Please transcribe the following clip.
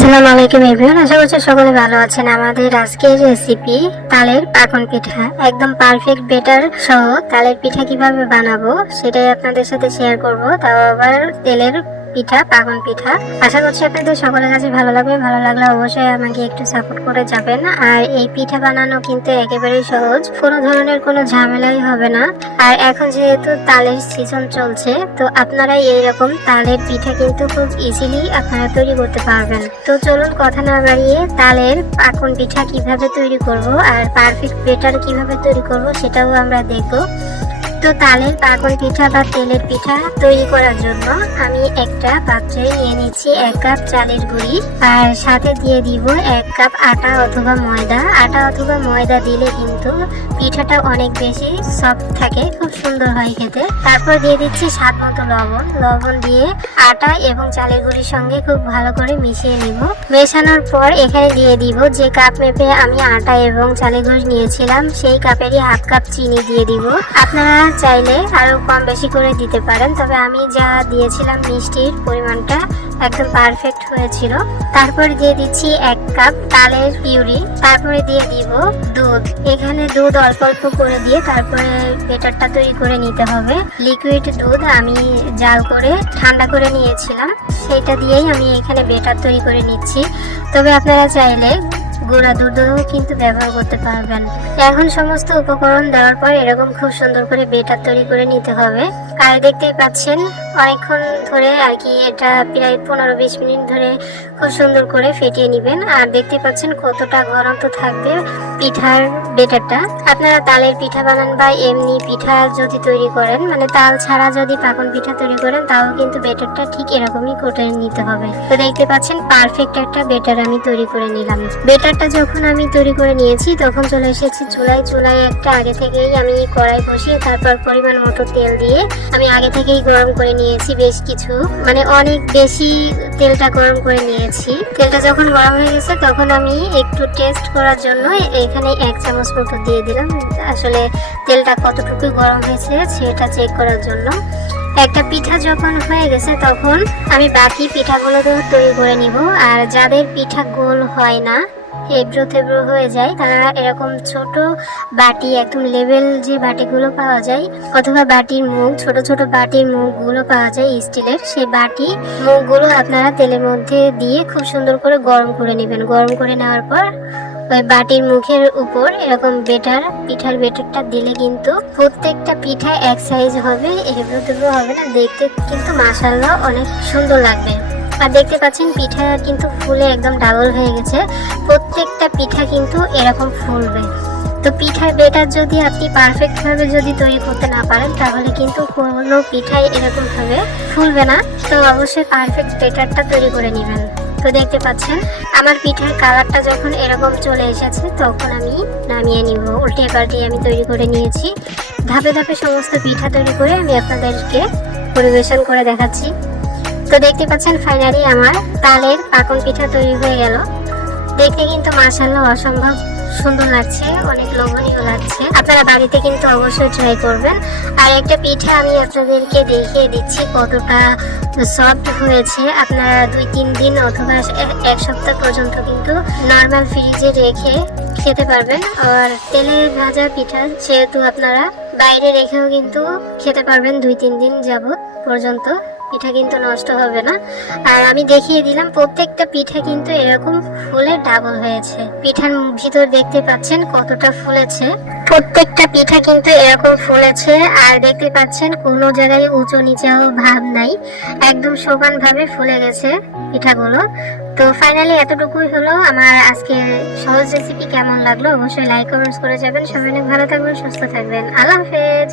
আসসালামু আলাইকুম এভরিওয়ান, আশা করছি সকলে ভালো আছেন। আমাদের আজকের রেসিপি তালের পাকন পিঠা, একদম পারফেক্ট বেটার সহ তালের পিঠা কিভাবে বানাবো সেটাই আপনাদের সাথে শেয়ার করব, তাও আবার তেলের পিঠা, পাকন পিঠা। আশা করছি আপনাদের সকলের কাছে ভালো লাগবে। ভালো লাগলে অবশ্যই আমাকে একটু সাপোর্ট করে যাবেন। আর এই পিঠা বানানো কিন্তু একেবারেই সহজ, কোনো ধরনের কোনো ঝামেলাই হবে না। আর এখন যেহেতু তালের সিজন চলছে, তো আপনারা এইরকম তালের পিঠা কিন্তু খুব ইজিলি আপনারা তৈরি করতে পারবেন। তো চলুন কথা না বাড়িয়ে তালের পাকন পিঠা কিভাবে তৈরি করব আর পারফেক্ট বেটার কিভাবে তৈরি করব সেটাও আমরা দেখব। তো তালের পাকন পিঠা বা তেলের পিঠা তৈরি করার জন্য আমি একটা পাত্রে নিয়ে নিচ্ছি 1 কাপ চালের গুঁড়ি, আর সাথে দিয়ে দিব 1 কাপ আটা অথবা ময়দা। আটা অথবা ময়দা দিলে কিন্তু পিঠাটা অনেক বেশি সফট থাকে, খুব সুন্দর হয় খেতে। তারপর দিয়ে দিচ্ছি স্বাদ মতো লবণ। লবণ দিয়ে আটা এবং চালের গুঁড়ির সঙ্গে খুব ভালো করে মিশিয়ে নিব। মেশানোর পর এখানে দিয়ে দিব যে কাপ মেপে আমি আটা এবং চালের গুঁড়ি নিয়েছিলাম সেই কাপেরই হাফ কাপ চিনি দিয়ে দিব। আপনারা চাইলে আরো কম বেশি করে দিতে পারেন, তবে আমি যা দিয়েছিলাম মিষ্টির পরিমাণটা একদম পারফেক্ট হয়েছিল। তারপর দিয়ে দিচ্ছি 1 কাপ তালের পিউরি। তারপরে দিয়ে দিব দুধ। এখানে দুধ অল্প অল্প করে দিয়ে তারপরে বেটারটা তৈরি করে নিতে হবে। লিকুইড দুধ আমি জাল করে ঠান্ডা করে নিয়েছিলাম, সেটা দিয়েই আমি এখানে বেটার তৈরি করে নিচ্ছি। তবে আপনারা চাইলে গুঁড়া দুধও কিন্তু ব্যবহার করতে পারবেন। এখন সমস্ত উপকরণ দেওয়ার পর এরকম খুব সুন্দর করে বেটার তৈরি করে নিতে হবে। আর দেখতেই পাচ্ছেন অনেকক্ষণ ধরে আর কি, এটা প্রায় 15-20 মিনিট ধরে খুব সুন্দর করে ফেটিয়ে নেবেন। আর দেখতে পাচ্ছেন কতটা ঘনত্ব থাকবে পিঠার বেটারটা। আপনারা তালের পিঠা বানান বা এমনি পিঠা যদি তৈরি করেন, মানে তাল ছাড়া যদি পাকন পিঠা তৈরি করেন, তাও কিন্তু বেটারটা ঠিক এরকমই করে নিতে হবে। তো দেখতে পাচ্ছেন পারফেক্ট একটা বেটার আমি তৈরি করে নিলাম। বেটারটা যখন আমি তৈরি করে নিয়েছি তখন চলে এসেছি চুলায়। চুলায় একটা আগে থেকেই আমি কড়াই বসিয়ে তারপর পরিমাণ মতো তেল দিয়ে আমি আগে থেকেই গরম করে নিয়েছি। বেশ কিছু, মানে অনেক বেশি তেলটা গরম করে নিয়েছি। তেলটা যখন গরম হয়ে গেছে তখন আমি একটু টেস্ট করার জন্য এখানে 1 চামচ মতো দিয়ে দিলাম, আসলে তেলটা কতটুকু গরম হয়েছে সেটা চেক করার জন্য। একটা পিঠা যখন হয়ে গেছে তখন আমি বাকি পিঠাগুলো তৈরি করে নিব। আর যাদের পিঠা গোল হয় না, এবড়ো থেবড়ো হয়ে যায়, তারা এরকম ছোট বাটি, একদম লেবেল যে বাটিগুলো পাওয়া যায়, অথবা বাটির মুখ, ছোট ছোট বাটির মুখগুলো পাওয়া যায় স্টিলের, সেই বাটি মুখগুলো আপনারা তেলের মধ্যে দিয়ে খুব সুন্দর করে গরম করে নেবেন। গরম করে নেওয়ার পর ওই বাটির মুখের উপর এরকম পিঠার বেটারটা দিলে কিন্তু প্রত্যেকটা পিঠা এক সাইজ হবে, এবড়ো থেবড়ো হবে না, দেখতে কিন্তু মাশাআল্লাহ অনেক সুন্দর লাগবে। আর দেখতে পাচ্ছেন পিঠা কিন্তু ফুলে একদম ডাবল হয়ে গেছে। প্রত্যেকটা পিঠা কিন্তু এরকম ফুলবে। তো পিঠার বেটার যদি আপনি পারফেক্ট ভাবে যদি তৈরি করতে না পারেন, তাহলে কিন্তু কোনো পিঠাই এরকম ভাবে ফুলবে না। তো অবশ্যই পারফেক্ট বেটারটা তৈরি করে নেবেন। তো দেখতে পাচ্ছেন আমার পিঠার কালারটা যখন এরকম চলে এসেছে তখন আমি নামিয়ে নিব। উল্টে পাল্টে আমি তৈরি করে নিয়েছি। ধাপে ধাপে সমস্ত পিঠা তৈরি করে আমি আপনাদেরকে পরিবেশন করে দেখাচ্ছি। তো দেখতে পাচ্ছেন ফাইনালি আমার তালের পাকন পিঠা তৈরি হয়ে গেল। দেখতে কিন্তু মাশাআল্লাহ অসম্ভব সুন্দর লাগছে, অনেক লোভনীয় লাগছে। আপনারা বাড়িতে কিন্তু অবশ্যই ট্রাই করবেন। আর একটা পিঠা আমি আপনাদেরকে দেখিয়ে দিচ্ছি কতটা সফট হয়েছে। আপনারা 2-3 দিন অথবা 1 সপ্তাহ পর্যন্ত কিন্তু নর্মাল ফ্রিজে রেখে খেতে পারবেন। আর তেলে ভাজা পিঠা সেহেতু আপনারা বাইরে রেখেও কিন্তু খেতে পারবেন 2-3 দিন যাবত পর্যন্ত, পিঠা কিন্তু নষ্ট হবে না। আর আমি দেখিয়ে দিলাম প্রত্যেকটা পিঠা কিন্তু এরকম ফুলে ডাবল হয়েছে। পিঠার ভিতর দেখতে পাচ্ছেন কতটা ফুলেছে, প্রত্যেকটা পিঠা কিন্তু এরকম ফুলেছে। আর দেখতে পাচ্ছেন কোনো জায়গায় উঁচু নিচেও ভাব নাই, একদম সমান ভাবে ফুলে গেছে পিঠাগুলো। তো ফাইনালি এতটুকুই হলো আমার আজকে সহজ রেসিপি। কেমন লাগলো অবশ্যই লাইক কমেন্টস করে যাবেন। সবাই অনেক ভালো থাকবেন, সুস্থ থাকবেন। আল্লাহ হাফেজ।